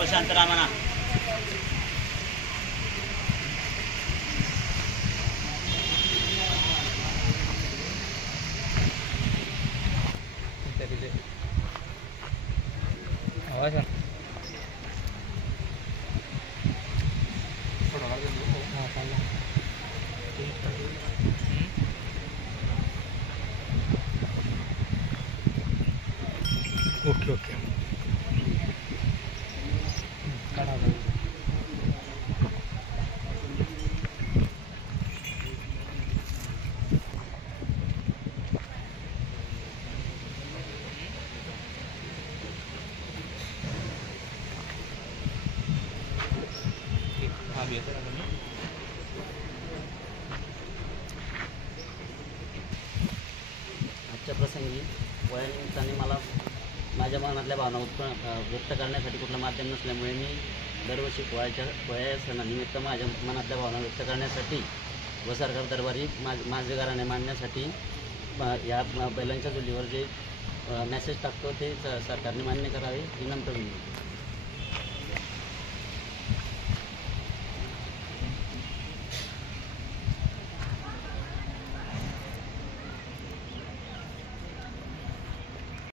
प्रशांत रामाना. Okay okay. आजच्या प्रसंगी वयानिमित्ताने मला माझ्या मनातल्या भावना व्यक्त करण्यासाठी कुठलं माध्यम नसल्यामुळे मी दरवर्षी पोळ्या सणानिमित्त माझ्या मनातल्या भावना व्यक्त करण्यासाठी व सरकार दरबारी माझे घराणे मांडण्यासाठी या बैलांच्या जुलीवर जे मेसेज टाकतो ते सरकारने मान्य करावे ही नम्र विनंती.